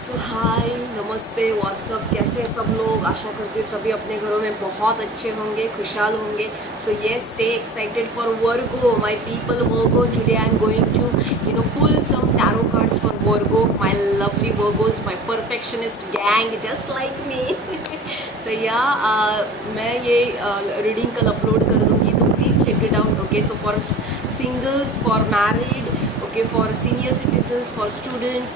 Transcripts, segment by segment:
सो हाय, नमस्ते, व्हाट्सअप, कैसे हैं सब लोग। आशा करती हूँ सभी अपने घरों में बहुत अच्छे होंगे, खुशहाल होंगे। So yes, stay excited for Virgo, my people Virgo. Today I am going to pull some tarot cards for Virgo, my lovely Virgos, my perfectionist gang just like me. So yeah मैं ये reading कल upload कर दूँगी, तो please check it out. Okay, so for singles, for married, okay, for senior citizens, for students,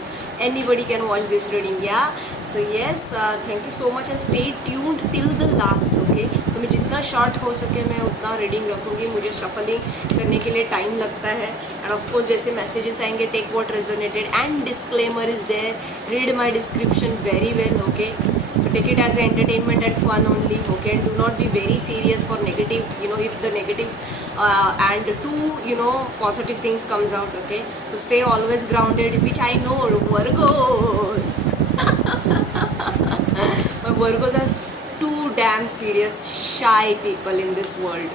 anybody can watch this reading. Yeah, so yes, thank you so much and stay tuned till the last. Okay, तो मैं जितना short हो सके मैं उतना reading रखूँगी। मुझे shuffling करने के लिए टाइम लगता है, एंड ऑफ कोर्स जैसे मैसेजेस आएंगे, take what resonated and disclaimer is there, read my description very well. Okay, so take it as entertainment and fun only. Okay, and do not be very serious for negative, if the negative and two positive things comes out. Okay, so stay always grounded, which I know Virgos. But Virgos are too damn serious, shy people in this world.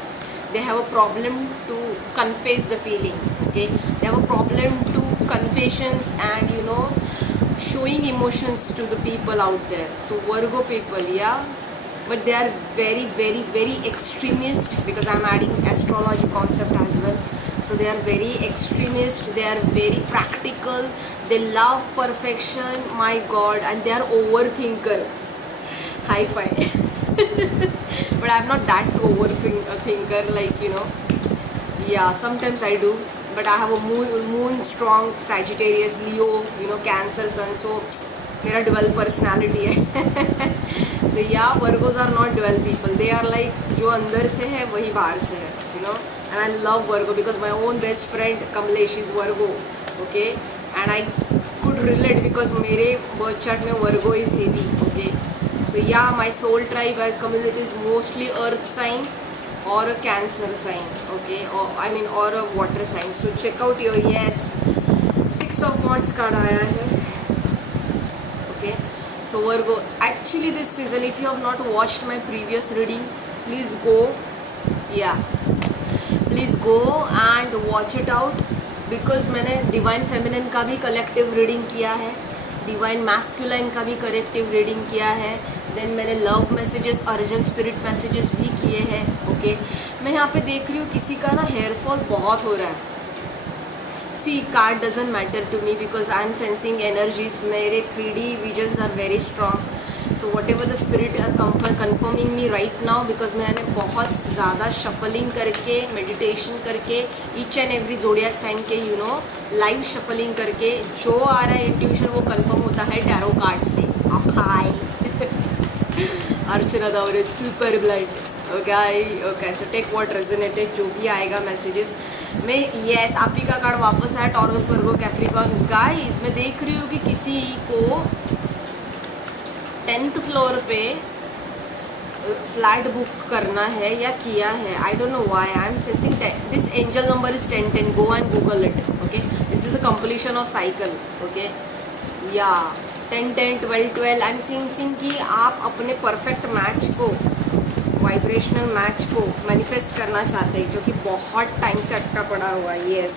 They have a problem to confess the feeling. Okay, they have a problem to confessions and showing emotions to the people out there. So Virgo people, yeah, but they are very very very extremist, because I'm adding astrology concept as well. So they are very extremist, they are very practical, they love perfection, my god, and they are overthinker. High five. But I'm not that overthinker, like yeah, sometimes I do, but I have a moon strong Sagittarius, Leo, Cancer sun, so मेरा dual personality है. So yeah, Virgos are not dual people. They are like जो अंदर से है वही बाहर से है, And I love Virgo because my own best friend Kamlesh is Virgo. Okay, and I could relate because मेरे birth chart में Virgo is heavy. Okay, so yeah, my soul tribe as community is mostly Earth sign or a Cancer sign. Okay, or a water sign. So check out your Six of Wands card आया है. Okay, so Virgo, actually this season, if you have not watched my previous reading, please go and watch it out, because मैंने divine feminine का भी collective reading किया है, divine masculine का भी collective reading किया है, देन मैंने love messages, urgent spirit messages भी किए हैं. ओके, मैं यहाँ पे देख रही हूँ किसी का ना हेयर फॉल बहुत हो रहा है. See, card doesn't matter to me because I am sensing energies. मेरे 3D visions are very strong. So whatever the spirit are confirming me right now, because मैंने बहुत ज़्यादा शफलिंग करके, मेडिटेशन करके, each and every zodiac sign के live shuffling करके जो आ रहा है इंट्यूशन वो कन्फर्म होता है टैरो कार्ड से. Hi Archana Daware, super blight. Okay, so take what resonated, जो भी आएगा मैसेजेस में. यस, आप ही का कार्ड वापस आया, टॉरस, वर्गो, कैप्रिकॉर्न. गाइस, मैं देख रही हूँ कि किसी को 10th फ्लोर पे फ्लैट बुक करना है या किया है. आई don't know why I am sensing this angel number is 1010. Go and Google it. Okay, this is a completion of cycle. Okay, या 10-10, 12-12. आई एम सेंसिंग कि आप अपने परफेक्ट मैच को, वाइब्रेशनल मैच को मैनिफेस्ट करना चाहते हैं, जो कि बहुत टाइम से अटका पड़ा हुआ है. यस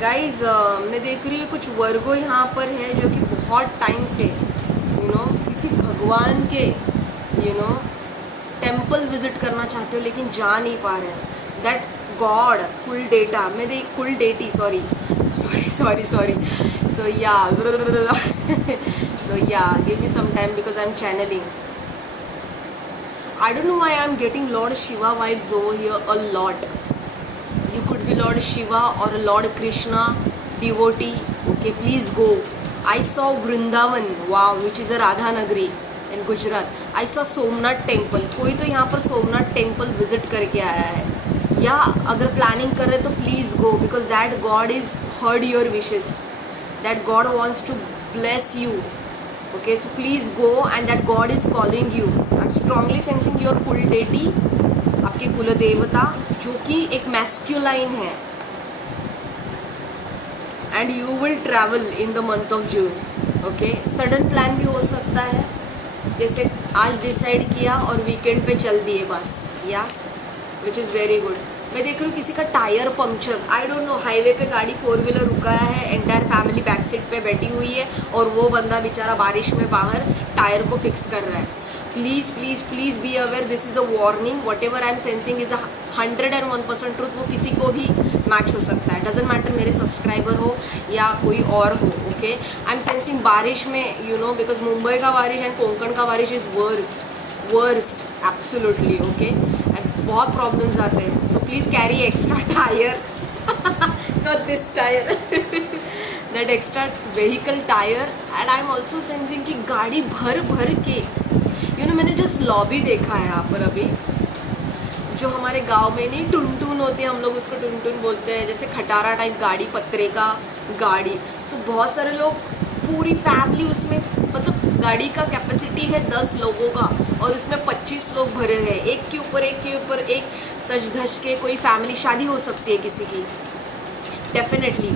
गाइज, मैं देख रही हूँ कुछ वर्गो यहाँ पर है जो कि बहुत टाइम से किसी भगवान के टेम्पल विजिट करना चाहते हो, लेकिन जा नहीं पा रहे हैं. दैट गॉड कुल डेटा, मैं देख कुल deity, sorry. So yeah give me some time because I am channelling. I don't know why I'm getting Lord Shiva vibes over here a lot. You could be Lord Shiva or Lord Krishna devotee. Okay, please go. I saw Vrindavan, wow, which is a Radha Nagari in Gujarat. I saw Somnath temple. कोई तो यहाँ पर Somnath temple visit करके आया है, या अगर planning कर रहे तो please go, because that God is heard your wishes. That God wants to bless you. Okay, so please go, and that God is calling you. I'm strongly sensing your कुल deity, आपके कुल देवता, जो कि एक मैस्कुलाइन है, and you will travel in the month of June. Okay, sudden plan भी हो सकता है, जैसे आज डिसाइड किया और वीकेंड पे चल दिए बस, या विच इज़ वेरी गुड. मैं देख रही हूँ किसी का tyre puncture, I don't no, highway पे गाड़ी 4 व्हीलर रुका है, एंटायर फैमिली बैक सीट पे बैठी हुई है और वो बंदा बेचारा बारिश में बाहर टायर को फिक्स कर रहा है। Please please please be aware, this is a warning. What ever I am sensing is 101% truth. वो किसी को भी मैच हो सकता है, डजेंट मैटर मेरे सब्सक्राइबर हो या कोई और हो। ओके, आई एम सेंसिंग बारिश में यू नो, बिकॉज मुंबई का बारिश एंड कोंकण का बारिश is worst absolutely. Okay, and बहुत प्रॉब्लम्स आते हैं, so please carry extra tyre not this tyre that extra vehicle tyre. And I am also sensing कि गाड़ी भर भर के यू नो, मैंने जस्ट लॉबी देखा है यहाँ पर अभी, जो हमारे गांव में नहीं टुनटुन होती है, हम लोग उसको टुनटुन बोलते हैं, जैसे खटारा टाइप गाड़ी, पत्रे का गाड़ी। सो बहुत सारे लोग, पूरी फैमिली उसमें, मतलब गाड़ी का कैपेसिटी है 10 लोगों का और उसमें 25 लोग भरे हैं, एक के ऊपर एक सज धज के। कोई फैमिली शादी हो सकती है किसी की, डेफिनेटली।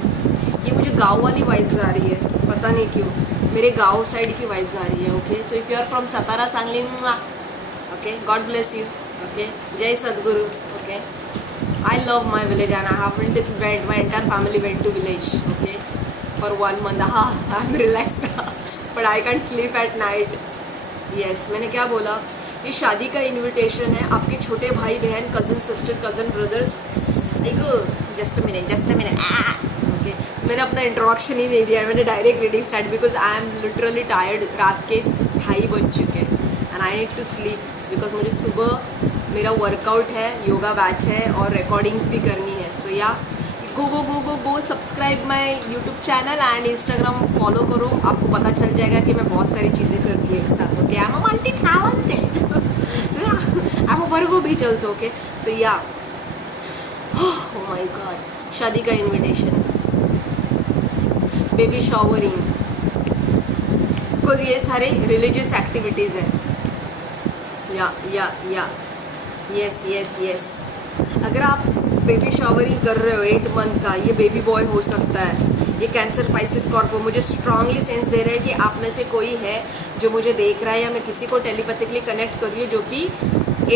ये मुझे गांव वाली वाइब्स आ रही है, पता नहीं क्यों, मेरे गांव साइड की वाइब्स आ रही है। Okay, so if you are from Satara, Sangli, okay, God bless you. Okay, जय Sadguru. Okay, I love my village and I haven't went, my entire family went to village, okay, for 1 month. I'm relaxed but I can't sleep at night. Yes, मैंने क्या बोला, ये शादी का invitation है, आपके छोटे भाई बहन, cousin sister, cousin brothers. Just a minute okay, मैंने अपना इंट्रोडक्शन ही नहीं दिया, मैंने direct reading start, because I am literally tired. रात के 2:30 बज चुके हैं and I need to sleep, because मुझे सुबह मेरा वर्कआउट है, योगा बैच है और रिकॉर्डिंग्स भी करनी है। सो या go subscribe my YouTube channel and Instagram follow करो, आपको पता चल जाएगा कि मैं बहुत सारी चीज़ें करती हूँ एक साथ। Okay, I am a multi talented, I am a Virgo भी चल्स। ओके, सो या ओह माय गॉड, शादी का इनविटेशन, बेबी शॉवरिंग, बिकॉज ये सारे रिलीजियस एक्टिविटीज़ हैं। या यस, अगर आप बेबी शॉवरिंग कर रहे हो 8 मंथ का, ये बेबी बॉय हो सकता है। ये कैंसर, पाइसिस, स्कॉर्पियो मुझे स्ट्रांगली सेंस दे रहा है कि आप में से कोई है जो मुझे देख रहा है, या मैं किसी को टेलीपैथिकली कनेक्ट कर रही हूँ जो कि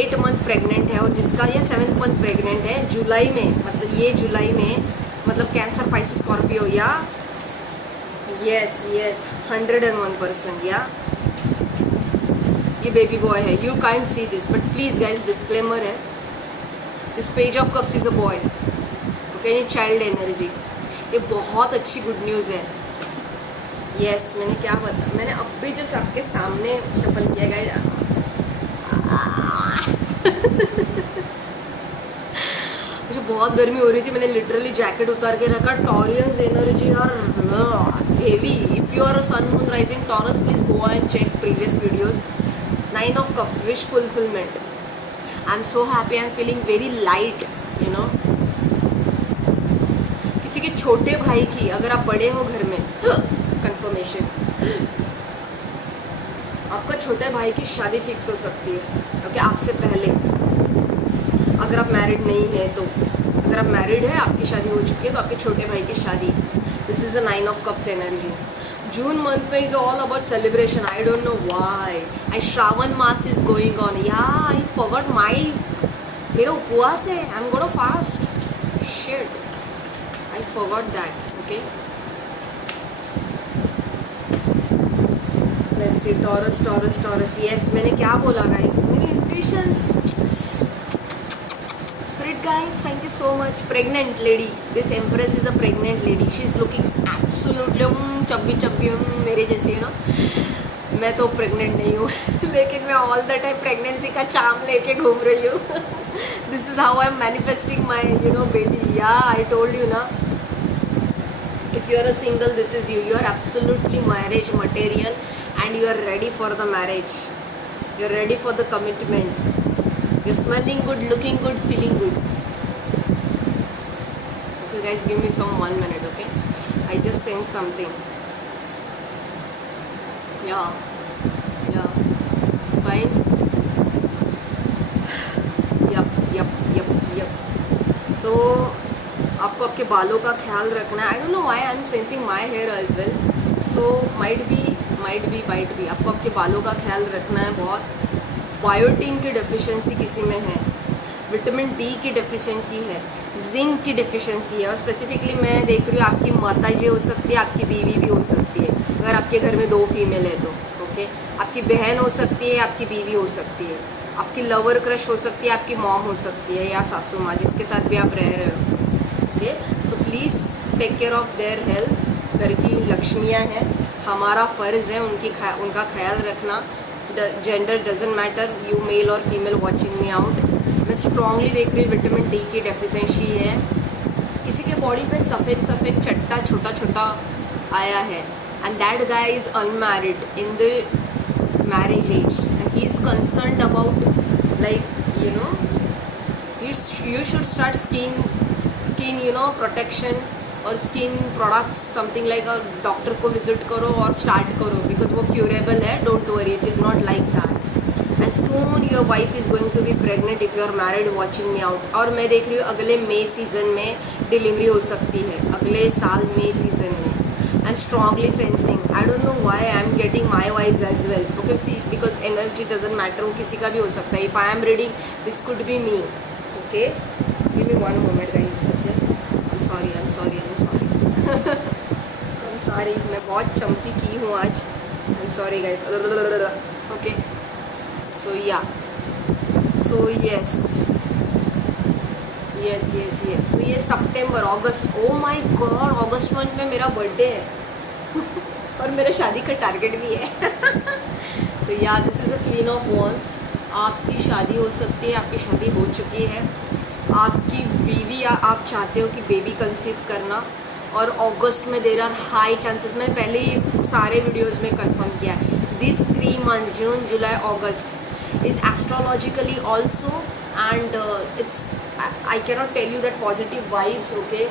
8 मंथ प्रेग्नेंट है और जिसका ये 7th मंथ प्रेग्नेंट है जुलाई में, मतलब ये जुलाई में, मतलब कैंसर, पाइसिस, स्कॉर्पियो, या यस 101%, या ये बेबी बॉय है। You can't see this but please guys, disclaimer है, this page of cups is a boy. Okay, ये चाइल्ड एनर्जी, ये बहुत अच्छी गुड न्यूज़ है। यस, मैंने क्या बता, मैंने अब भी जो सबके सामने सफल किया गाइज मुझे बहुत गर्मी हो रही थी, मैंने लिटरली जैकेट उतार के रखा। Taureans energy are heavy. If you are a sun moon rising Taurus, please go and check previous videos. 9 of Cups, wish fulfillment. I'm so happy, I'm feeling very light, you know. किसी के छोटे भाई की, अगर आप बड़े हो घर में, कंफर्मेशन, आपका छोटे भाई की शादी फिक्स हो सकती है। ओके, आपसे पहले, अगर आप मैरिड नहीं है तो। अगर आप मैरिड है, आपकी शादी हो चुकी है, तो आपके छोटे भाई की शादी। This is a 9 of Cups energy. June month में is all about celebration, I don't know why. And Shravan maas is going on, yeah I forgot my, मेरा उपवास है, I am gonna fast, shit, I forgot that. Okay, let's see, Taurus, yes, मैंने क्या बोला guys, मेरी intuitions, spirit guides, thank you so much. Pregnant lady, this empress is a pregnant lady, she is looking absolutely चब्बी मेरे जैसी है ना। मैं तो प्रेग्नेंट नहीं हूँ लेकिन मैं ऑल द टाइम प्रेगनेंसी का चार्म लेके घूम रही हूँ। This is how I am manifesting my baby. या आई टोल्ड यू ना, if you are a single, this is you are absolutely marriage material and you are ready for the marriage, you are ready for the commitment, you are smelling good, looking good, feeling good. Okay guys, give me some 1 minute, okay? I just sent something. Yeah, fine. Yep. So, आपको आपके बालों का ख्याल रखना है। I don't know why I'm sensing my hair as well. So might be. आपको आपके बालों का ख्याल रखना है बहुत। बायोटीन की डेफिशिएंसी किसी में है विटामिन डी की डिफिशियंसी है, जिंक की डिफिशियंसी है, और स्पेसिफिकली मैं देख रही हूँ आपकी माता जी हो सकती है, आपकी बीवी भी हो सकती है, अगर आपके घर में 2 फीमेल है तो ओके, आपकी बहन हो सकती है, आपकी बीवी हो सकती है, आपकी लवर क्रश हो सकती है, आपकी मॉम हो सकती है, या सासू माँ जिसके साथ भी आप रह रहे हो। Okay, so please take care of their health. घर की लक्ष्मियाँ हैं, हमारा फ़र्ज़ है उनका ख्याल रखना। Gender doesn't matter, you male और फीमेल वॉचिंग मी आउट। मैं स्ट्रांगली देख रही हूँ विटामिन डी की डेफिशिएंसी है। किसी के बॉडी पे सफ़ेद सफ़ेद चट्टा छोटा छोटा आया है, and that guy is unmarried in the marriage age, and he is concerned about like you should start skin protection और skin products something like doctor को विजिट करो और स्टार्ट करो, बिकॉज वो क्यूरेबल है। Don't worry, it is not like that. And soon your wife is going to be pregnant if you are married watching me out. और मैं देख रही हूँ अगले मई सीज़न में डिलीवरी हो सकती है, अगले साल मई सीज़न में। I am strongly sensing, I don't know why I am getting my vibes as well, okay see, because energy doesn't matter, वो किसी का भी हो सकता है। If I am reading this could be me, okay. Give me 1 moment guys, I'm sorry I'm sorry, मैं बहुत चंपी की हूँ आज। I'm sorry guys, okay, so yeah, so yes, तो ये सितंबर, अगस्त, ओ माय गॉड, अगस्त मंथ में मेरा बर्थडे है और मेरा शादी का टारगेट भी है। so yeah, this is a Queen of Wands। आपकी शादी हो सकती है, आपकी शादी हो चुकी है, आपकी बीवी या आप चाहते हो कि बेबी कंसीव करना, और अगस्त में देर आर हाई चांसेस। मैंने पहले ही सारे वीडियोस में कंफर्म किया है, this 3 month June July August is astrologically also, and it's, I cannot tell you that positive vibes, okay.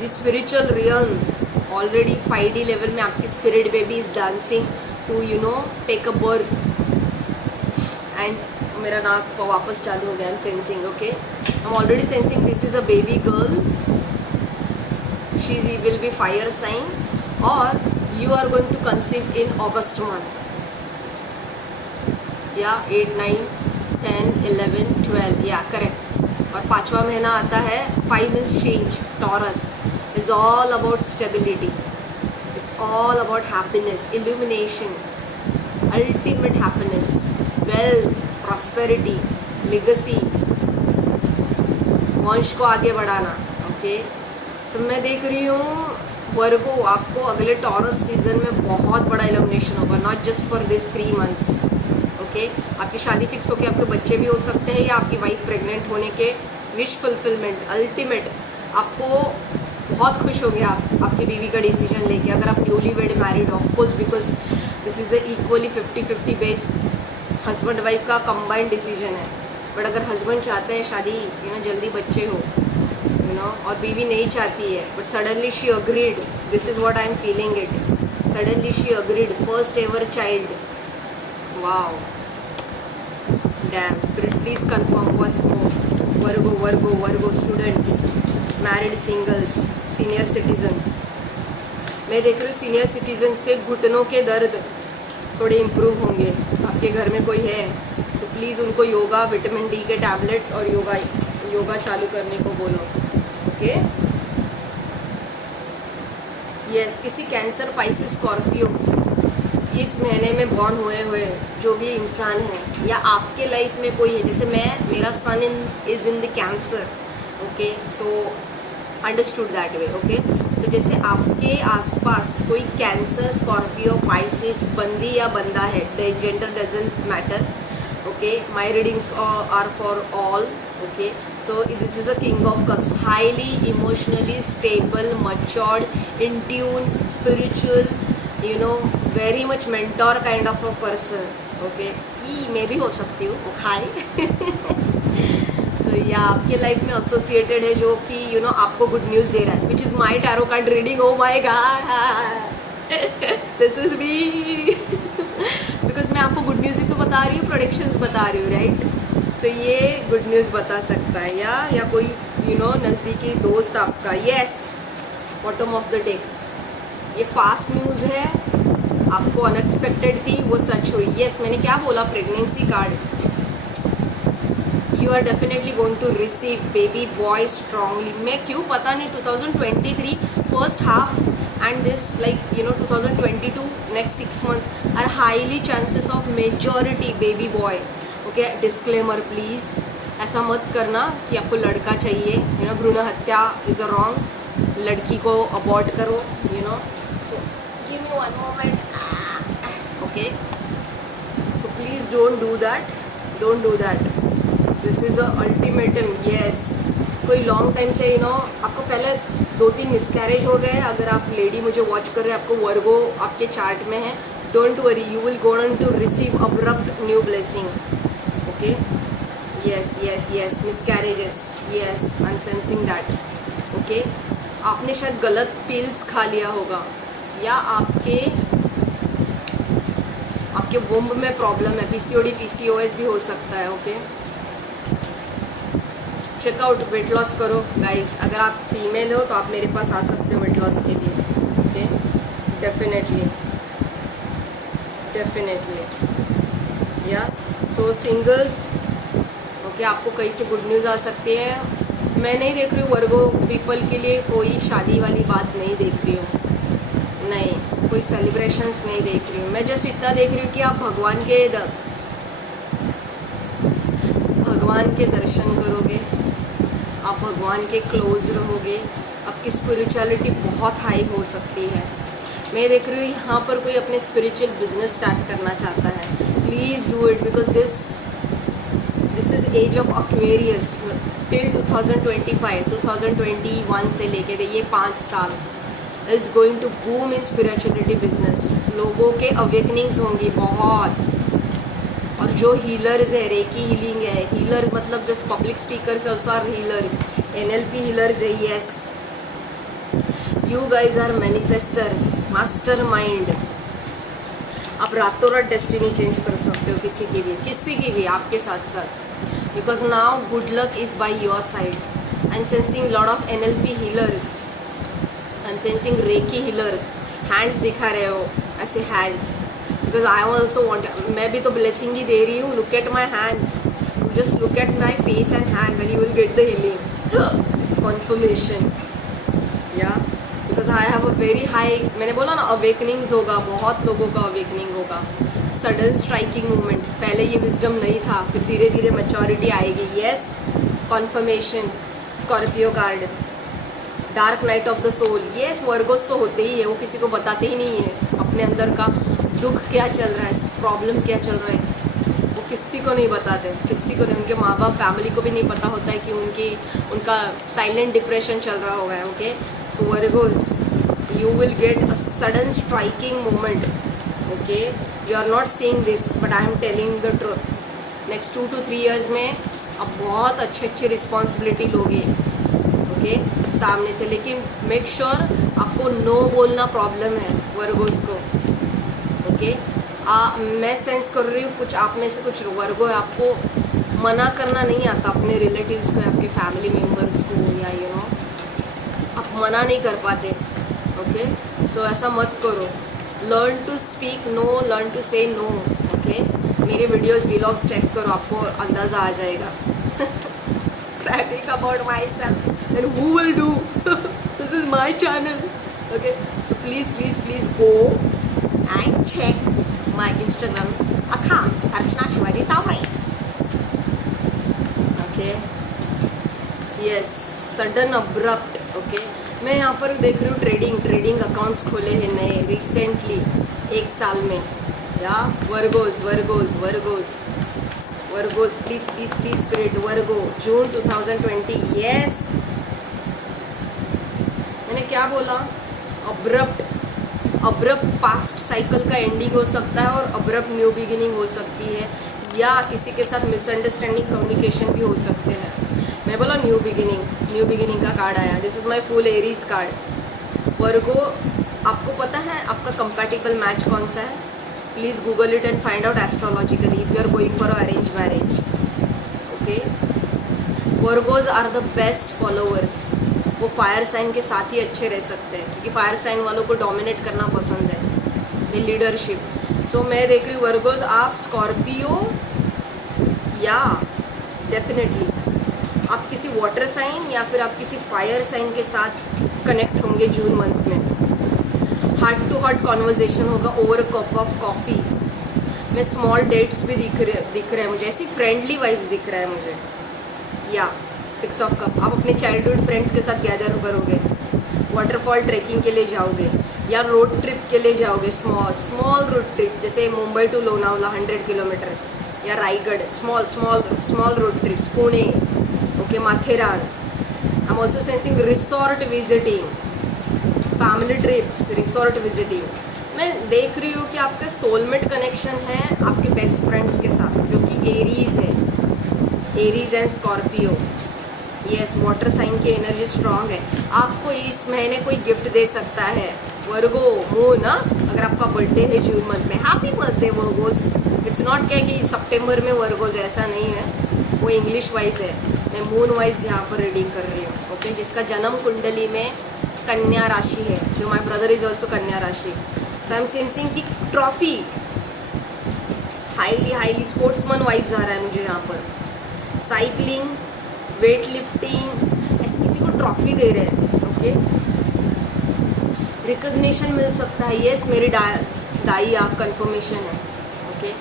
The spiritual realm already 5D level में आपकी spirit baby is dancing to take a birth, and मेरा नाक वापस चालू हो गया। I am sensing, okay, I am already sensing this is a baby girl, she will be fire sign, और you are going to conceive in August month, या 8, 9, 10, 11, 12, या correct. और 5वां महीना आता है, 5 means change, taurus is all about stability, it's all about happiness, illumination, ultimate happiness, wealth, prosperity, legacy, वंश को आगे बढ़ाना, ओके। सो मैं देख रही हूँ वर्गो, आपको अगले टॉरस सीजन में बहुत बड़ा इल्यूमिनेशन होगा, not just for this 3 months, okay. आपकी शादी फिक्स होकर आपके बच्चे भी हो सकते हैं, या आपकी वाइफ प्रेग्नेंट होने के विश फुलफिलमेंट, अल्टीमेट, आपको बहुत खुश हो गया आपकी बीवी का डिसीजन लेके, अगर आप newly wed married, of course, because this is a equally 50-50 based husband wife का कंबाइंड डिसीजन है। बट अगर हस्बैंड चाहते हैं शादी, जल्दी बच्चे हो, और बीवी नहीं चाहती है, but suddenly she agreed, this is what I am feeling it, suddenly she agreed, first ever child, wow, damn, spirit please confirm was more. Virgo students, married singles, senior citizens, मैं देख रही हूँ सीनियर सिटीजन्स के घुटनों के दर्द थोड़े improve होंगे। आपके घर में कोई है तो प्लीज़ उनको योगा, विटामिन डी के टैबलेट्स और योगा चालू करने को बोलो, ओके। यस, किसी कैंसर, पाइसिस, स्कॉर्पियो इस महीने में बॉर्न हुए जो भी इंसान है, या आपके लाइफ में कोई है, जैसे मेरा son is in the cancer, okay, so understood that way, okay. तो जैसे आपके आसपास कोई कैंसर, स्कॉर्पियो, पाइसिस, बंदी या बंदा है, gender doesn't matter, okay, my readings are for all, okay. So this is a king of cups, highly emotionally stable, matured, in tune, spiritual, very much mentor kind of a person, okay. मैं भी हो सकती हूँ, वो खाए। सो या आपके life में एसोसिएटेड है जो कि आपको गुड न्यूज़ दे रहा है, which is my tarot card reading, oh my God, this is me, because मैं आपको गुड न्यूज़ ही तो बता रही हूँ, प्रोडिक्शंस बता रही हूँ, राइट। सो ये गुड न्यूज़ बता सकता है, या कोई नज़दीकी दोस्त आपका, yes, bottom of the day, ये फास्ट न्यूज़ है, आपको अनएक्सपेक्टेड थी, वो सच हुई। येस, मैंने क्या बोला, pregnancy card, you are definitely going to receive baby boy strongly. मैं क्यों पता नहीं 2023 first half and this like 2022 next 6 months are highly chances of majority baby boy. Okay, disclaimer please, ऐसा मत करना कि आपको लड़का चाहिए, भ्रूण हत्या इज़ अ रॉन्ग। लड़की को अबॉर्ट करो, so give me one moment. Okay, so please don't do that, this is a ultimatum. Yes, कोई लॉन्ग टाइम से आपको पहले 2-3 मिसकैरेज हो गए। अगर आप लेडी मुझे वॉच कर रहे हैं, आपको वर्गो आपके चार्ट में है, don't worry, you will go on to receive abrupt new blessing. Okay, yes, miscarriages, yes, I'm sensing that. Okay, आपने शायद गलत पिल्स खा लिया होगा, या आपके वुम्ब में प्रॉब्लम है, PCOD PCOS भी हो सकता है। ओके, चेकआउट, वेट लॉस करो गाइस। अगर आप फीमेल हो तो आप मेरे पास आ सकते हो वेट लॉस के लिए। ओके, डेफिनेटली या सो सिंगल्स, ओके, आपको कहीं से गुड न्यूज़ आ सकती है। मैं नहीं देख रही हूँ वर्गो पीपल के लिए कोई शादी वाली बात नहीं देख रही हूँ, नहीं कोई सेलिब्रेशंस नहीं देख रही हूँ। मैं जस्ट इतना देख रही हूँ कि आप भगवान के दर्शन करोगे, आप भगवान के क्लोज रहोगे, आपकी स्पिरिचुअलिटी बहुत हाई हो सकती है। मैं देख रही हूँ यहाँ पर कोई अपने स्पिरिचुअल बिजनेस स्टार्ट करना चाहता है। Please do it, because this is age of Aquarius till 2021 से लेके ये 5 साल is going to boom in spirituality business. लोगों के अवेकनिंग्स होंगी बहुत, और जो हीलर्स है, रेकी हीलिंग है, हीलर मतलब just public speakers also are healers, NLP healers है। Yes, you guys are manifesters, master mind. आप रातों रात डेस्टिनी चेंज कर सकते हो, किसी की भी आपके साथ साथ, because now good luck is by your side. I am sensing lot of NLP healers, I am sensing reiki healers. Hands दिखा रहे हो, ऐसे hands, because I also want, मैं भी तो ब्लेसिंग ही दे रही हूँ। Look at my hands, just look at my face and hand and you will get the healing confirmation. Yeah because I have a very high, मैंने बोला ना अवेकनिंग्स होगा, बहुत लोगों का अवेकनिंग होगा, सडन स्ट्राइकिंग मूवमेंट। पहले ये विजडम नहीं था, फिर धीरे धीरे मैच्योरिटी आएगी। Yes, confirmation. Scorpio card, dark night of the soul. Yes, Virgos तो होते ही है, वो किसी को बताते ही नहीं है अपने अंदर का दुख क्या चल रहा है, प्रॉब्लम क्या चल रहा है, वो किसी को नहीं बताते, किसी को नहीं। उनके माँ बाप, फैमिली को भी नहीं पता होता है कि उनका साइलेंट डिप्रेशन चल रहा होगा। Okay, so Virgos, you will get a sudden striking moment. Okay, you are not seeing this but I am telling the truth. Next 2 to 3 years में आप बहुत अच्छी रिस्पॉन्सिबिलिटी लोगे। ओके, सामने से, लेकिन मेक श्योर आपको नो बोलना प्रॉब्लम है वर्गोस को। ओके, मैं सेंस कर रही हूँ कुछ आप में से कुछ वर्गो है, आपको मना करना नहीं आता अपने रिलेटिव्स को, आपके फैमिली मेम्बर्स को, या आप मना नहीं कर पाते। ओके, सो ऐसा मत करो। Learn to speak no, learn to say no. Okay, मेरे वीडियोस व्लॉग्स चेक करो, आपको अंदाज़ा आ जाएगा। Bragging about myself, then who will do? This is my channel. Okay, so please go and check my Instagram account, Archana Shivaji Tawre. Okay, yes, sudden abrupt. Okay, मैं यहाँ पर देख रही हूँ ट्रेडिंग अकाउंट्स खोले हैं नए रिसेंटली 1 साल में। या Virgo's, please spirit, Virgo, June 2020। Yes, मैंने क्या बोला? अब्रप्ट पास्ट साइकिल का एंडिंग हो सकता है और अब्रप्ट न्यू बिगिनिंग हो सकती है, या किसी के साथ मिसअंडरस्टैंडिंग कम्युनिकेशन भी हो सकते हैं। मैं बोला न्यू बिगिनिंग का कार्ड आया। This is my full Aries card. Virgo, आपको पता है आपका कंपैटिबल मैच कौन सा है? Please Google it and find out astrologically if you are going for arrange marriage. Okay, Virgos are the best followers. वो फायर साइन के साथ ही अच्छे रह सकते हैं, क्योंकि फायर साइन वालों को डोमिनेट करना पसंद है, ये लीडरशिप। सो मैं देख रही हूँ वर्गोज, आप स्कॉर्पियो या डेफिनेटली आप किसी वाटर साइन या फिर आप किसी फायर साइन के साथ कनेक्ट होंगे जून मंथ में। हार्ट टू हार्ट कॉन्वर्जेशन होगा over a cup of coffee में। स्मॉल डेट्स भी दिख रहे हैं मुझे, ऐसी फ्रेंडली वाइब्स दिख रहा है मुझे। या 6 ऑफ कप, आप अपने चाइल्डहुड फ्रेंड्स के साथ गैदर करोगे, वाटरफॉल ट्रैकिंग के लिए जाओगे या रोड ट्रिप के लिए जाओगे। स्मॉल रोड ट्रिप, जैसे मुंबई टू लोनावला 100 किलोमीटर्स, या Raigarh small road trips, Pune, okay, Matheran. I am also sensing resort visiting, family trips, resort visiting. मैं देख रही हूँ कि आपका सोलमेट कनेक्शन है आपके बेस्ट फ्रेंड्स के साथ, जो कि एरीज है, Aries and Scorpio. Yes, water sign की एनर्जी स्ट्रांग है। आपको इस महीने कोई गिफ्ट दे सकता है, वर्गो मून। अगर आपका बर्थडे है जून मंथ में, happy birthday Virgo's. It's not क्या कि सितंबर में वर्गोस, ऐसा नहीं है, वो इंग्लिश वाइज है। मैं मून वाइज यहाँ पर रीडिंग कर रही हूँ, ओके। जिसका जन्म कुंडली में कन्या राशि है, जो माई ब्रदर इज ऑल्सो कन्या राशि। सो आई एम सेंसिंग की ट्रॉफी, हाईली स्पोर्ट्समैन वाइब्स आ रहा है मुझे यहाँ पर। साइकिलिंग, वेट लिफ्टिंग, ऐसे किसी को ट्रॉफी दे रहे हैं, ओके। रिकग्निशन मिल सकता है, यस मेरी दाई आप कंफर्मेशन है, ओके।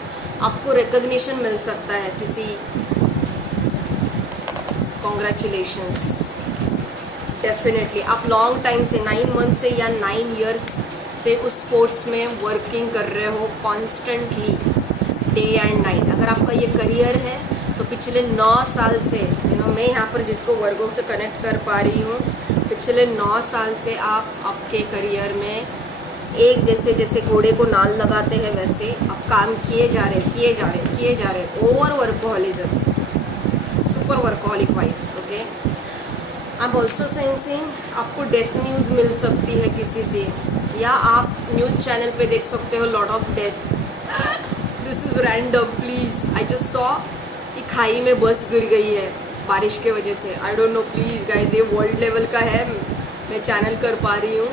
आपको रिकग्निशन मिल सकता है किसी, कॉन्ग्रेचुलेशंस। डेफिनेटली आप लॉन्ग टाइम से 9 मंथ से या 9 ईयर्स से उस स्पोर्ट्स में वर्किंग कर रहे हो कॉन्स्टेंटली, डे एंड नाइट। अगर आपका ये करियर है तो पिछले 9 साल से, मैं यहाँ पर जिसको वर्गों से कनेक्ट कर पा रही हूँ, पिछले 9 साल से आप आपके करियर में एक जैसे घोड़े को नाल लगाते हैं वैसे आप काम किए जा रहे। Over workaholism, super workaholic vibes, okay. I am also sensing आपको डेथ न्यूज़ मिल सकती है किसी से, या आप न्यूज़ चैनल पे देख सकते हो lot of death. This is random, please. I just saw कि खाई में बस गिर गई है बारिश के वजह से। आई डोंट नो, प्लीज़ गाइज, ये वर्ल्ड लेवल का है, मैं चैनल कर पा रही हूँ।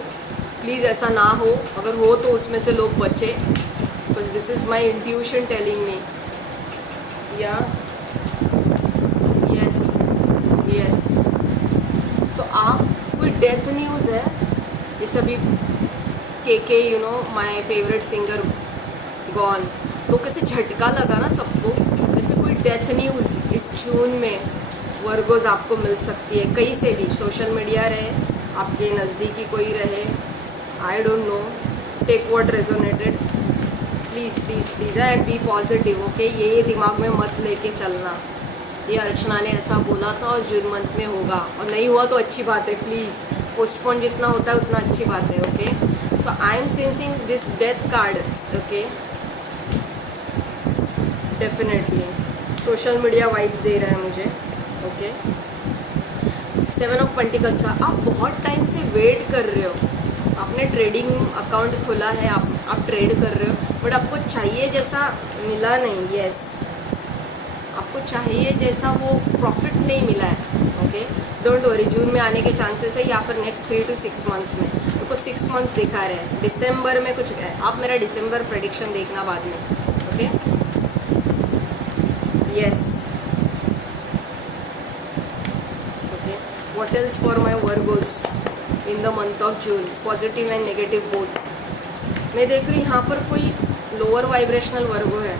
प्लीज़ ऐसा ना हो, अगर हो तो उसमें से लोग बचे, because this is my intuition telling me. या यस सो आप कोई डेथ न्यूज़ है, जैसे अभी के माई फेवरेट सिंगर गॉन, तो कैसे झटका लगा ना सबको, वैसे कोई डेथ न्यूज़ इस जून में वर्गोज आपको मिल सकती है, कहीं से भी, सोशल मीडिया रहे, आपके नज़दीकी कोई रहे, I don't know, take what resonated, please and be positive, okay. ये दिमाग में मत लेके चलना, ये अर्चना ने ऐसा बोला था और जून मंथ में होगा, और नहीं हुआ तो अच्छी बात है, प्लीज़ पोस्टपोन जितना होता है उतना अच्छी बात है, okay. So I am sensing this death card, okay. Definitely social media vibes दे रहा है मुझे, ओके। 7 ऑफ पेंटिकल्स का, आप बहुत टाइम से वेट कर रहे हो, आपने ट्रेडिंग अकाउंट खोला है, आप ट्रेड कर रहे हो, बट आपको चाहिए जैसा मिला नहीं, यस, आपको चाहिए जैसा वो प्रॉफिट नहीं मिला है, ओके। डोंट वरी, जून में आने के चांसेस है, या फिर नेक्स्ट 3 to 6 मंथ्स में। तो 6 मंथ्स दिखा रहे हैं, दिसंबर में कुछ है, आप मेरा दिसंबर प्रेडिक्शन देखना बाद में, okay. Yes, okay. What else for my Virgo's in the month of June, positive and negative both. मैं देख रही हूँ यहाँ पर कोई लोअर वाइब्रेशनल वर्गो है,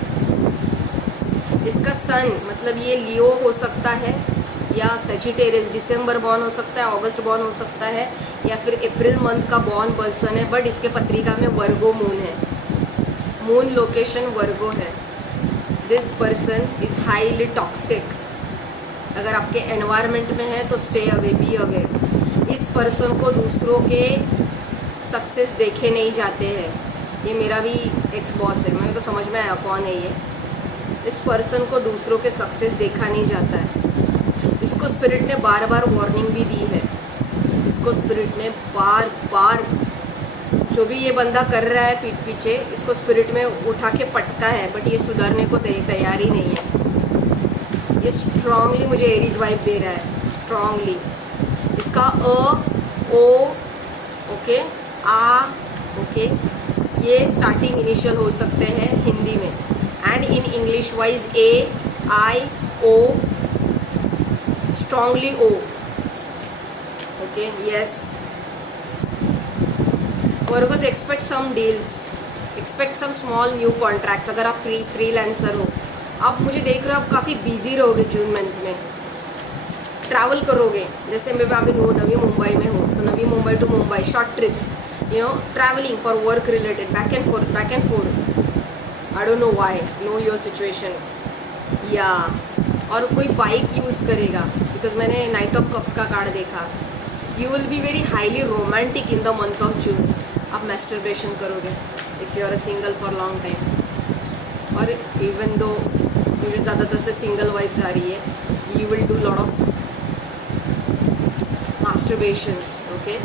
इसका सन मतलब ये लियो हो सकता है, या सेजिटेरियस, दिसंबर बॉर्न हो सकता है, अगस्त बॉर्न हो सकता है, या फिर अप्रैल मंथ का बॉर्न पर्सन है, बट इसके पत्रिका में वर्गो मून है, मून लोकेशन वर्गो है। This person is highly toxic, अगर आपके एनवायरनमेंट में है तो स्टे अवे, बी अवे। इस पर्सन को दूसरों के सक्सेस देखे नहीं जाते हैं, ये मेरा भी एक्स बॉस है, मुझे तो समझ में आया कौन है ये। इस पर्सन को दूसरों के सक्सेस देखा नहीं जाता है, इसको स्पिरिट ने बार बार वार्निंग भी दी है, इसको स्पिरिट ने बार बार, जो भी ये बंदा कर रहा है पीठ पीछे, इसको स्पिरिट में उठा के पटका है, बट ये सुधरने को तैयार ही नहीं है। ये स्ट्रांगली मुझे एरीज वाइब दे रहा है, स्ट्रांगली। इसका ओ, ओके, आ, ओके, ये स्टार्टिंग इनिशियल हो सकते हैं हिंदी में, and in English wise A, I, O, strongly O. Okay, yes. Virgos, expect some deals, expect some small new contracts. अगर आप फ्रीलांसर हो, आप मुझे देख रहे हो, आप काफ़ी बिजी रहोगे जून मंथ में, ट्रैवल करोगे. जैसे मैं अभी नवी मुंबई में हूँ, तो Navi Mumbai to Mumbai short trips, you know, travelling for work related, back and forth. I don't know why, no your situation. Yeah और कोई बाइक यूज़ करेगा, बिकॉज मैंने नाइट ऑफ कप्स का कार्ड देखा. You will be very highly romantic in the month of June. आप masturbation करोगे if you are a single for long time. और even though मुझे ज़्यादातर से सिंगल वाइब्स आ रही है, you will do lot of masturbations. Okay,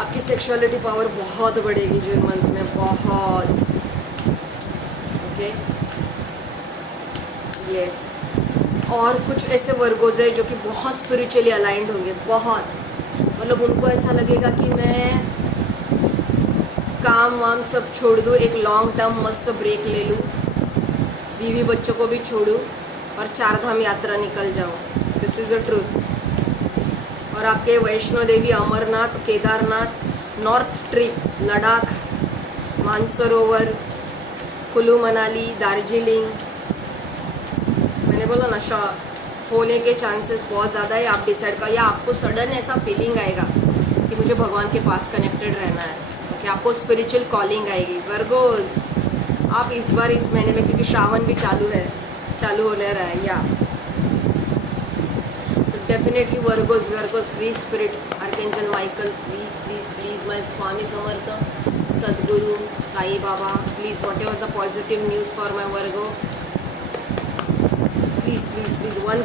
आपकी सेक्सुअलिटी पावर बहुत बढ़ेगी जून मंथ में, बहुत. Okay, yes. और कुछ ऐसे वर्गोज है जो कि बहुत स्पिरिचुअली अलाइंड होंगे, बहुत, मतलब उनको ऐसा लगेगा कि मैं काम वाम सब छोड़ दूँ, एक लॉन्ग टर्म मस्त ब्रेक ले लूँ, बीवी बच्चों को भी छोड़ूँ और 4 धाम यात्रा निकल जाऊँ. This is the truth. और आपके वैष्णो देवी, अमरनाथ, केदारनाथ, नॉर्थ ट्रिप, लद्दाख, मानसरोवर, कुल्लू मनाली, दार्जिलिंग, मैंने बोला नशा होने के चांसेस बहुत ज़्यादा है. आप डिसाइड कर, या आपको सडन ऐसा फीलिंग आएगा कि मुझे भगवान के पास कनेक्टेड रहना है. ओके, आपको स्पिरिचुअल कॉलिंग आएगी. वर्गोज, आप इस बार इस महीने में, क्योंकि श्रावण भी चालू होने रहा है, या तो definitely Virgos, please spirit, archangel Michael, please my Swami Samarth, Sadguru, Sai Baba, please whatever the positive news for my Virgo. Please one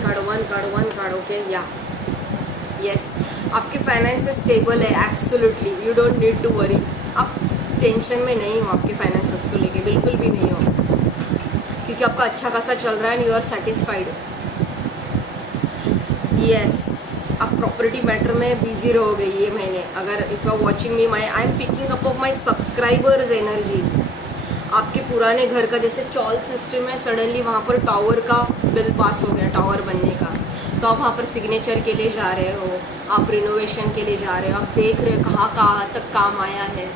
card. Okay, yeah yes. आपके फाइनेंसेस स्टेबल है, absolutely, you don't need to worry. आप tension में नहीं हो आपके finances को लेके, बिल्कुल भी नहीं हो, क्योंकि आपका अच्छा खासा चल रहा है and you are satisfied. Yes, आप प्रॉपर्टी मैटर में बिजी रहोगे ये महीने. अगर if you are watching me, I am picking up of my subscribers energies. आपके पुराने घर का जैसे चॉल सिस्टम है, सडनली वहाँ पर टावर का बिल पास हो गया, टावर बनने का, तो आप वहाँ पर सिग्नेचर के लिए जा रहे हो, आप रिनोवेशन के लिए जा रहे हो, आप देख रहे हो कहाँ तक काम आया है.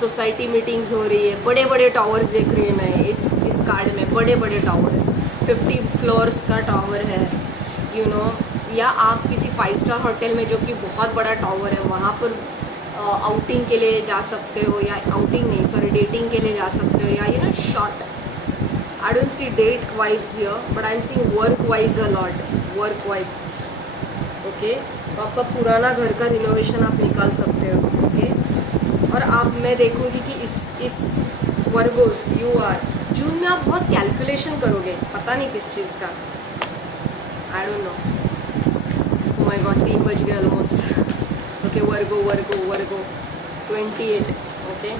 सोसाइटी मीटिंग्स हो रही है, बड़े बड़े टावर्स देख रही हूँ मैं इस कार्ड में, बड़े बड़े टावर, 50 फ्लोर्स का टावर है, यू नो. या आप किसी 5 स्टार होटल में, जो कि बहुत बड़ा टावर है, वहाँ पर आउटिंग के लिए जा सकते हो, या आउटिंग नहीं, सॉरी, डेटिंग के लिए जा सकते हो, या you know short. I don't see date vibes here, but I am see work vibes a lot, work vibes. Okay, तो आपका पुराना घर का रिनोवेशन आप निकाल सकते हो. ओके, और आप, मैं देखूँगी कि इस वर्गोस, यू आर जून में आप बहुत कैलकुलेशन करोगे, पता नहीं किस चीज़ का, I don't know. Oh my God, 3 बज गए almost. Okay, Virgo 28. Okay,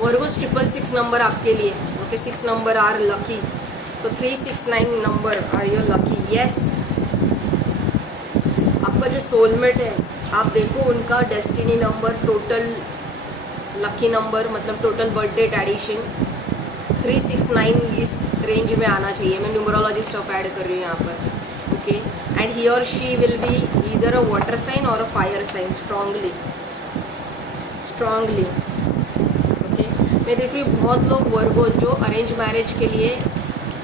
Virgos 666 number आपके लिए. Okay, 6 number are lucky, so 369 number are your lucky. Yes, आपका जो सोलमेट है, आप देखो उनका destiny number, total lucky number, मतलब टोटल बर्थ डेट एडिशन 369 इस रेंज में आना चाहिए. मैं न्यूमरोलॉजी स्टफ ऐड कर रही हूँ यहाँ पर. ओके, एंड ही और she will be either a water sign और a fire sign, strongly. Okay, मैं देख रही हूँ बहुत लोग वर्गोज जो अरेंज मैरिज के लिए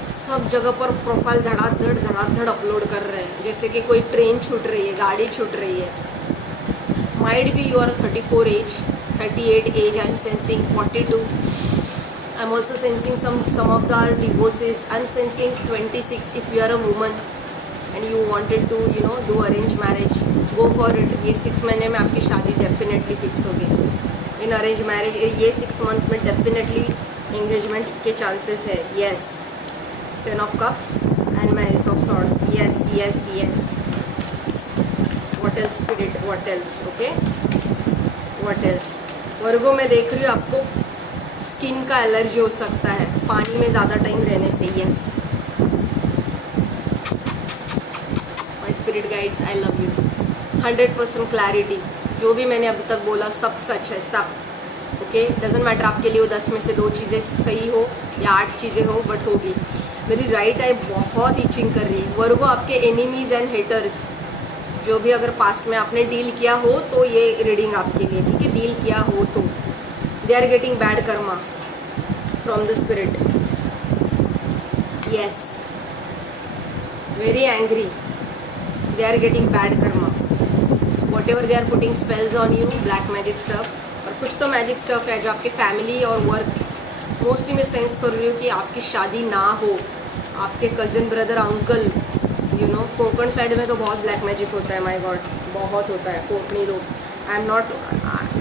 सब जगह पर प्रोफाइल धड़ाधड़ अपलोड कर रहे हैं, जैसे कि कोई ट्रेन छूट रही है, गाड़ी छूट रही है. Might be you are 34 age, 38 age, I am sensing 42. I am also sensing some of the divorces. I am sensing 26 if you are a woman and you wanted to, you know, do arranged marriage, go for it. ये 6 महीने में आपकी शादी definitely fix होगी. In arrange marriage ये 6 months में definitely engagement के chances है. Yes, 10 of cups and marriage of sword. Yes. What else spirit, what else. Okay, what else. Virgo में देख रही हूँ आपको स्किन का एलर्जी हो सकता है पानी में ज़्यादा टाइम रहने से. Yes, my spirit guides, I love you. 100% clarity, जो भी मैंने अभी तक बोला सब सच है, सब. ओके, डजेंट मैटर आपके लिए वो 10 में से 2 चीज़ें सही हो या 8 चीज़ें हो, बट होगी। मेरी राइट आई बहुत ईचिंग कर रही है। वर्गो आपके एनिमीज एंड हेटर्स, जो भी अगर पास्ट में आपने डील किया हो तो ये रीडिंग आपके लिए, ठीक है, डील किया हो तो they are getting bad karma from the spirit. Yes, very angry, they are getting bad karma, whatever they are putting spells on you, black magic stuff. और कुछ तो मैजिक स्टफ है जो आपके फैमिली और वर्क, मोस्टली मैं sense कर रही हूँ कि आपकी शादी ना हो, आपके cousin, brother, uncle, you know, Konkan side में तो बहुत ब्लैक मैजिक होता है, माय गॉड, बहुत होता है, कोंकणी लोग। I am not,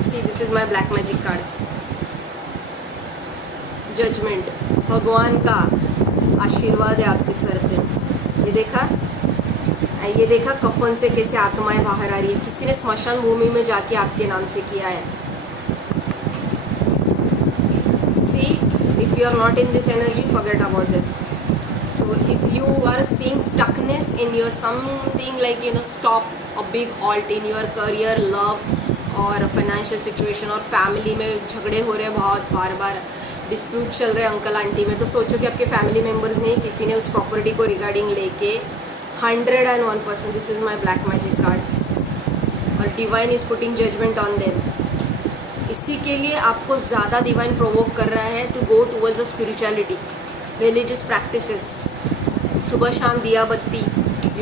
see this is my black magic card, judgment, भगवान का आशीर्वाद है आपके सर पे। ये देखा कफन से कैसे आत्माएं बाहर आ रही है, किसी ने स्मशान भूमि में जाके आपके नाम से किया है। See, if you are not in this energy, forget about this. So if you are seeing stuckness in your something like, you know, stop a big halt in your career, love और financial situation और family में झगड़े हो रहे हैं बहुत बार dispute चल रहे हैं अंकल आंटी में, तो सोचो कि आपके फैमिली मेम्बर्स ने किसी ने उस प्रॉपर्टी को रिगार्डिंग लेके 101%, this is my black magic cards, और divine is putting judgement on them. इसी के लिए आपको ज़्यादा डिवाइन प्रोवोक कर रहा है to go towards the spirituality, religious practices, सुबह शाम दिया बत्ती,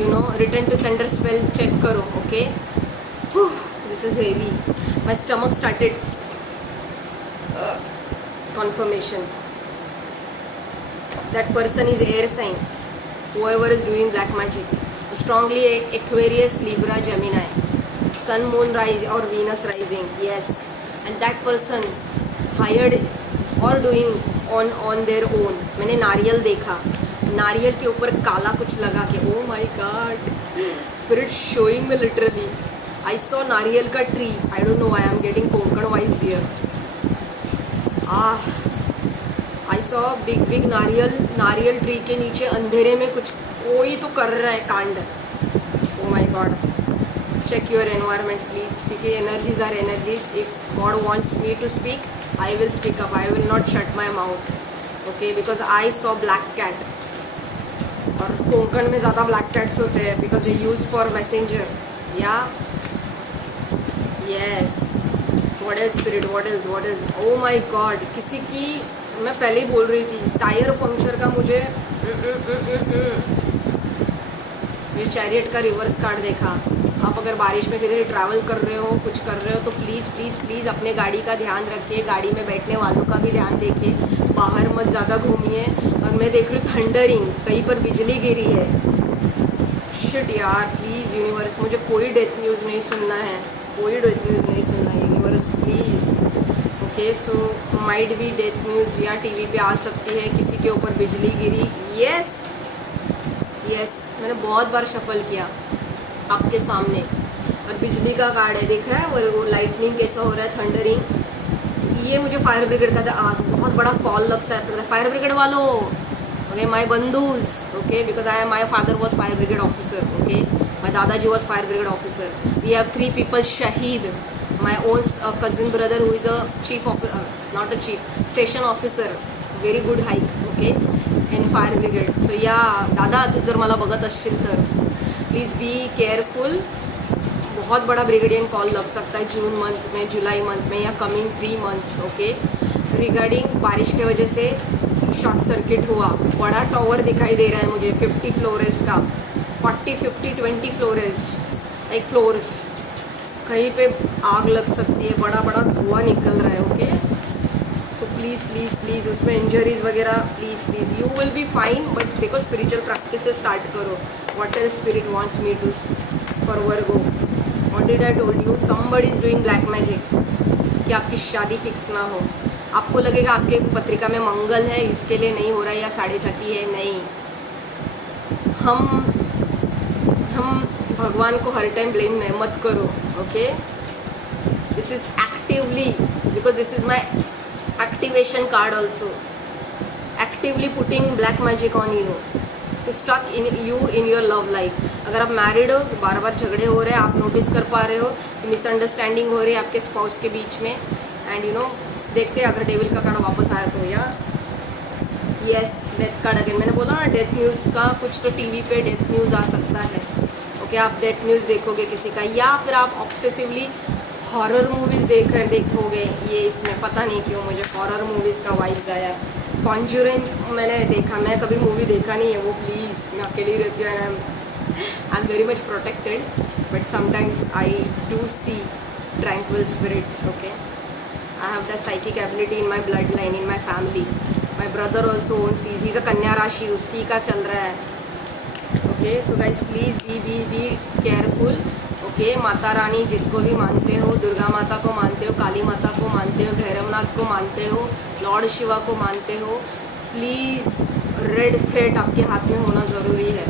you know, return to centre spell check करो, okay. This is heavy, my stomach started confirmation that person is air sign, whoever is doing black magic, strongly Aquarius, Libra, Gemini, sun, moon, rise or Venus rising, yes, and that person hired or doing on their own। मैंने नारियल देखा, नारियल के ऊपर काला कुछ लगा के, ओ माय गॉड, स्पिरिट शोइंग में लिटरली आई सॉ नारियल का tree, I don't no, I am getting Konkan vibes here. I saw big नारियल ट्री के नीचे अंधेरे में कुछ कोई तो कर रहा है कांड। ओ my God, check your environment please, क्योंकि energies are energies। if God wants me to speak, I will speak up, I will not shut my mouth, okay, because I saw black cat। और कोंकण में ज़्यादा black cats होते हैं because they use for messenger, yeah yes, what is spirit, what is oh my God, किसी की, मैं पहले ही बोल रही थी, टायर पंक्चर का मुझे चैरियट का रिवर्स कार्ड देखा। आप अगर बारिश में सीधे ट्रैवल कर रहे हो, कुछ कर रहे हो, तो प्लीज़ प्लीज़ प्लीज़ अपने गाड़ी का ध्यान रखिए, गाड़ी में बैठने वालों का भी ध्यान देखिए, बाहर मत ज़्यादा घूमिए। और मैं देख रही हूँ थंडरिंग, कहीं पर बिजली गिरी है। शिट यार, प्लीज़ यूनिवर्स, मुझे कोई डेथ न्यूज़ नहीं सुनना है, कोई डेथ न्यूज़ नहीं सुनना है universe, please. Okay, so might be death news या टीवी पे आ सकती है, किसी के ऊपर बिजली गिरी। यस यस, मैंने बहुत बार शफल किया आपके सामने, और बिजली का कार्ड है, देख रहा है वो लाइटनिंग कैसा हो रहा है, थंडरिंग। ये मुझे फायर ब्रिगेड का बहुत बड़ा कॉल लग सकता है, फायर ब्रिगेड वालों, ओके, माय बंधुज, okay, because my father was fire brigade officer, okay, my दादाजी was fire brigade officer. We have 3 people शहीद, my own cousin brother who is a chief officer, not a chief, station officer, very good hike, okay, in fire brigade. So yeah दादा, तू जर मला बघत असशील तर please be careful. बहुत बड़ा ब्रिगेडियन कॉल लग सकता है जून मंथ में, जुलाई मंथ में, या कमिंग 3 months, ओके। रिगार्डिंग बारिश की वजह से शॉर्ट सर्किट हुआ, बड़ा टॉवर दिखाई दे रहा है मुझे, 50 फ्लोरेज का, 40, 50, 20 फ्लोरेज, लाइक फ्लोर्स, कहीं पे आग लग सकती है, बड़ा बड़ा धुआं निकल रहा है, okay. So please please please, उसमें इंजरीज वगैरह, please please, you will be fine, but देखो स्पिरिचुअल प्रैक्टिस से स्टार्ट करो। What else spirit wants me to for Virgo, what did I told you, somebody is doing black magic, कि आपकी शादी fix ना हो। आपको लगेगा आपके पत्रिका में मंगल है, इसके लिए नहीं हो रहा है, या साढ़े साथी है, नहीं। हम भगवान को हर टाइम ब्लेम नहीं मत करो, okay. This is actively, because this is my activation card also, actively putting black magic on you to stuck in you in your love life। अगर आप मैरिड हो, बार बार झगड़े हो रहे हैं, आप नोटिस कर पा रहे हो, मिसअंडरस्टैंडिंग हो रही है आपके स्पाउस के बीच में, एंड यू नो देखते हैं अगर डेविल का कार्ड वापस आया तो। या यस, डेथ कार्ड अगेन। मैंने बोला ना डेथ न्यूज़ का कुछ तो टीवी पे डेथ न्यूज़ आ सकता है। ओके, आप डेथ न्यूज़ देखोगे किसी का, या फिर आप ऑब्सेसिवली हॉरर मूवीज़ देखोगे। ये इसमें पता नहीं क्यों मुझे हॉरर मूवीज़ का वाइब आया। कॉन्जूरिंग मैंने देखा, मैं कभी मूवी देखा नहीं है वो, प्लीज़, मैं अकेली रहती हूँ and I am very much protected, but sometimes I do see tranquil spirits. Okay, I have that psychic ability in my blood line, in my family. My brother also owns, he is a कन्या राशि, उसकी का चल रहा है। Okay, so guys please be careful. Okay, Mata Rani जिसको भी मानते हो, दुर्गा माता को मानते हो, काली माता को मानते हो, भैरवनाथ को मानते हो, लॉर्ड शिवा को मानते हो, प्लीज़ रेड थ्रेड आपके हाथ में होना ज़रूरी है।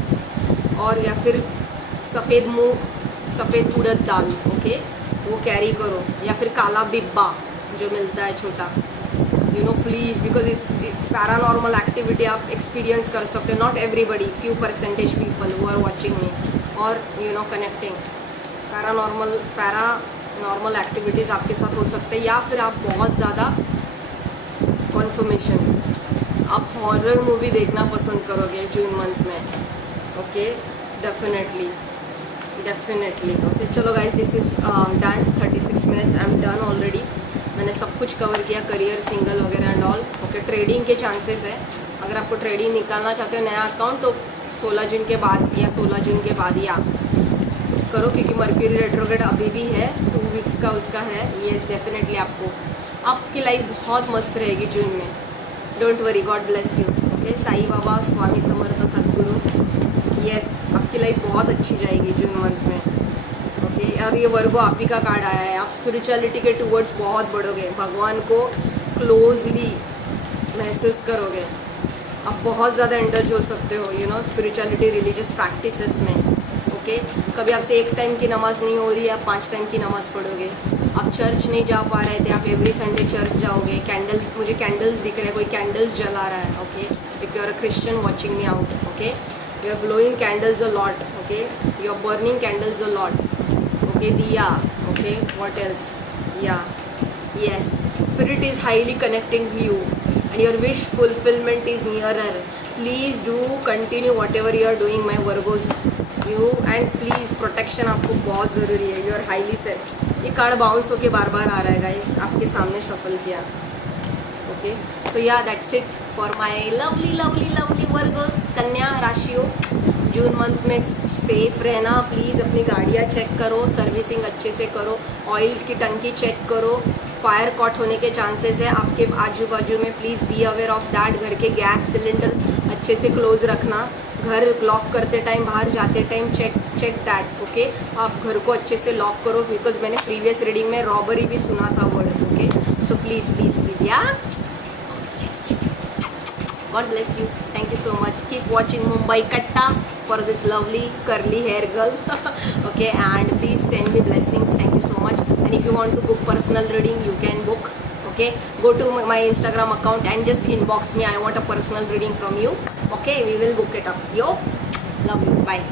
और या फिर सफ़ेद उड़द दाल, ओके, वो कैरी करो, या फिर काला बिब्बा जो मिलता है छोटा, यू नो, प्लीज़, बिकॉज इस पैरानॉर्मल एक्टिविटी आप एक्सपीरियंस कर सकते हो। Not everybody, few percentage people who are watching me और you know connecting. Paranormal activities आपके साथ हो सकते हैं, या फिर आप बहुत ज़्यादा कॉन्फर्मेशन, आप हॉरर मूवी देखना पसंद करोगे जून मंथ में। Okay, definitely. ओके, चलो guys, this is done. 36 minutes, I am done already. मैंने सब कुछ कवर किया, करियर, सिंगल वगैरह एंड ऑल। ओके, ट्रेडिंग के चांसेस है, अगर आपको ट्रेडिंग निकालना चाहते हो नया अकाउंट तो 16 जून के बाद या 16 जून के बाद या करो, क्योंकि मर्क्यूरी रेट्रोग्रेड अभी भी है, 2 वीक्स का उसका है। येस, डेफिनेटली आपकी लाइफ बहुत मस्त रहेगी जून में। Don't worry, God bless you. Okay, Sai Baba, Swami Samarth, Sadhguru, yes, आपकी लाइफ बहुत अच्छी जाएगी जून मंथ में। ओके, और ये वर्गो आप ही का कार्ड आया है। आप स्पिरिचुअलिटी के टूवर्ड्स बहुत बढ़ोगे, भगवान को क्लोजली महसूस करोगे, आप बहुत ज़्यादा इंडल्ज हो सकते हो, you know, spirituality, religious practices में। ओके, कभी आपसे एक टाइम की नमाज़ नहीं हो रही है, आप 5 टाइम की नमाज़ पढ़ोगे। आप चर्च नहीं जा पा रहे थे, आप एवरी संडे चर्च जाओगे। मुझे कैंडल्स दिख रहे हैं, कोई कैंडल्स जला रहा है। Okay, if you are a Christian watching me out, okay, you are blowing candles a lot. Okay, you are burning candles a lot. Okay, दिया। Okay, what else? Yeah, yes, spirit is highly connecting you and your wish fulfillment is nearer. Please do continue whatever you are doing, my Virgos. You and please protection आपको बहुत ज़रूरी है। You are highly set. ये card bounce होके बार बार आ रहा है guys, आपके सामने शफल किया। ओके, सो या that's it for my lovely Virgos, कन्या राशियों। जून मंथ में सेफ रहना, प्लीज़ अपनी गाड़ियाँ चेक करो, सर्विसिंग अच्छे से करो, ऑयल की टंकी चेक करो, फायर कॉट होने के चांसेस है आपके आजू बाजू में, please be aware of that. घर के गैस सिलेंडर अच्छे से क्लोज रखना, घर लॉक करते टाइम, बाहर जाते टाइम चेक दैट। ओके, आप घर को अच्छे से लॉक करो, बिकॉज मैंने प्रीवियस रीडिंग में रॉबरी भी सुना था वर्ड। ओके, सो प्लीज़ या, God bless you. Thank you so much. Keep watching Mumbai Katta for this lovely curly hair girl. Okay, and please send me blessings. Thank you so much. And if you want to book personal reading, you can book. Okay, go to my Instagram account and just inbox me. I want a personal reading from you. Okay, we will book it up. Yo, love you. Bye.